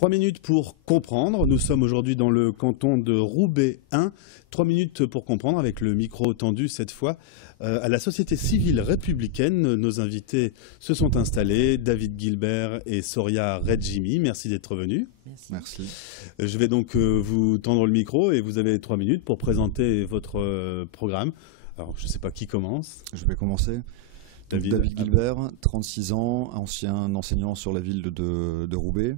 3 minutes pour comprendre. Nous sommes aujourd'hui dans le canton de Roubaix 1. 3 minutes pour comprendre avec le micro tendu cette fois à la société civile républicaine. Nos invités se sont installés, David Gilbert et Soria Redjimi. Merci d'être venus. Merci. Je vais donc vous tendre le micro et vous avez 3 minutes pour présenter votre programme. Alors je ne sais pas qui commence. Je vais commencer. David Gilbert, 36 ans, ancien enseignant sur la ville de Roubaix.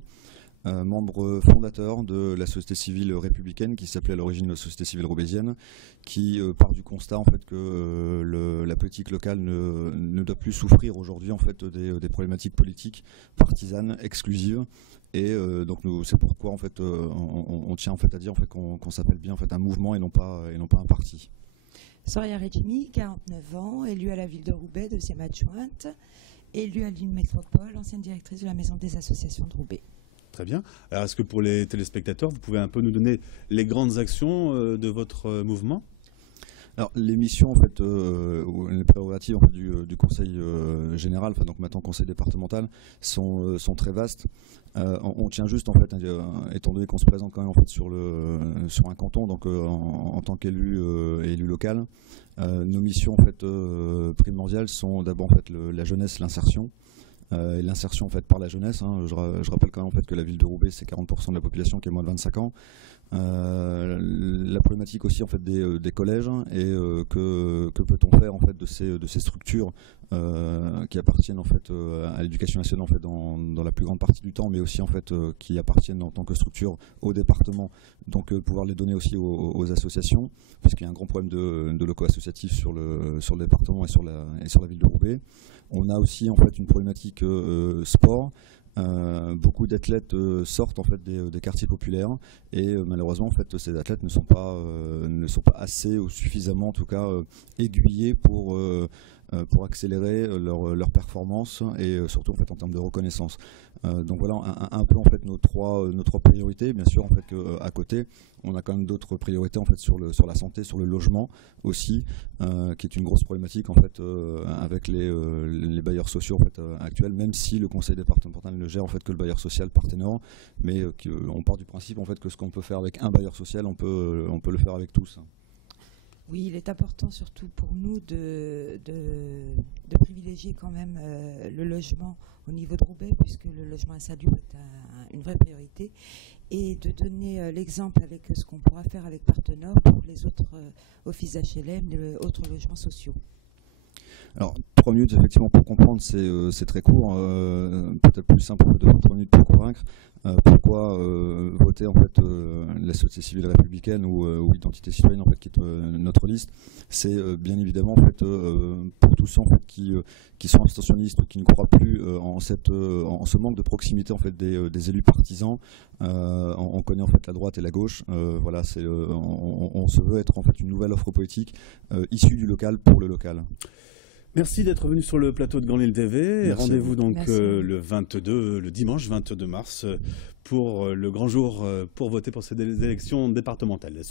Membre fondateur de la société civile républicaine qui s'appelait à l'origine la société civile roubaisienne, qui part du constat en fait que la politique locale ne doit plus souffrir aujourd'hui en fait des problématiques politiques partisanes exclusives, et donc c'est pourquoi en fait on tient en fait à dire en fait qu'on s'appelle bien en fait un mouvement et non pas un parti. Soria Redjimi, 49 ans, élue à la ville de Roubaix, deuxième adjointe, élue à l'île Métropole, ancienne directrice de la Maison des associations de Roubaix. Très bien. Alors, est-ce que pour les téléspectateurs, vous pouvez un peu nous donner les grandes actions de votre mouvement ? Alors, les missions, en fait, les prérogatives en fait, du Conseil général, enfin donc maintenant Conseil départemental, sont très vastes. On tient juste, en fait, étant donné qu'on se présente quand même en fait sur un canton, donc en tant qu'élu élu local, nos missions en fait primordiales sont d'abord en fait la jeunesse, l'insertion. Et l'insertion en fait par la jeunesse. Je rappelle quand même en fait que la ville de Roubaix, c'est 40% de la population qui est moins de 25 ans. La problématique aussi en fait des collèges, et que peut-on faire en fait de ces structures qui appartiennent en fait à l'éducation nationale en fait dans la plus grande partie du temps, mais aussi en fait qui appartiennent en tant que structure au département, donc pouvoir les donner aussi aux associations, puisqu'il y a un grand problème de locaux associatifs sur le département et sur la ville de Roubaix. On a aussi en fait une problématique sport. Beaucoup d'athlètes sortent en fait des quartiers populaires, et malheureusement en fait ces athlètes ne sont pas assez ou suffisamment en tout cas aiguillés pour accélérer leur performance, et surtout en fait en termes de reconnaissance. Donc voilà un peu en fait nos trois priorités. Bien sûr en fait qu'à côté on a quand même d'autres priorités en fait sur la santé, sur le logement aussi, qui est une grosse problématique en fait avec les bailleurs sociaux en fait actuels, même si le conseil départemental ne gère en fait que le bailleur social partenaire, mais on part du principe en fait que ce qu'on peut faire avec un bailleur social, on peut le faire avec tous. Oui, il est important surtout pour nous de privilégier quand même le logement au niveau de Roubaix, puisque le logement insalubre est une vraie priorité, et de donner l'exemple avec ce qu'on pourra faire avec Partenord pour les autres offices HLM, les autres logements sociaux. Alors, 3 minutes, effectivement, pour comprendre, c'est très court. Peut-être plus simple de faire 3 minutes pour convaincre. Pourquoi voter en fait la société civile républicaine ou Identité citoyenne en fait qui est notre liste. C'est bien évidemment en fait pour tous ceux en fait qui sont abstentionnistes ou qui ne croient plus en ce manque de proximité en fait des élus partisans. On connaît en fait la droite et la gauche. Voilà, on se veut être en fait une nouvelle offre politique issue du local pour le local. Merci d'être venu sur le plateau de Grande Île TV. Rendez-vous donc le dimanche 22 mars pour le grand jour pour voter pour ces élections départementales.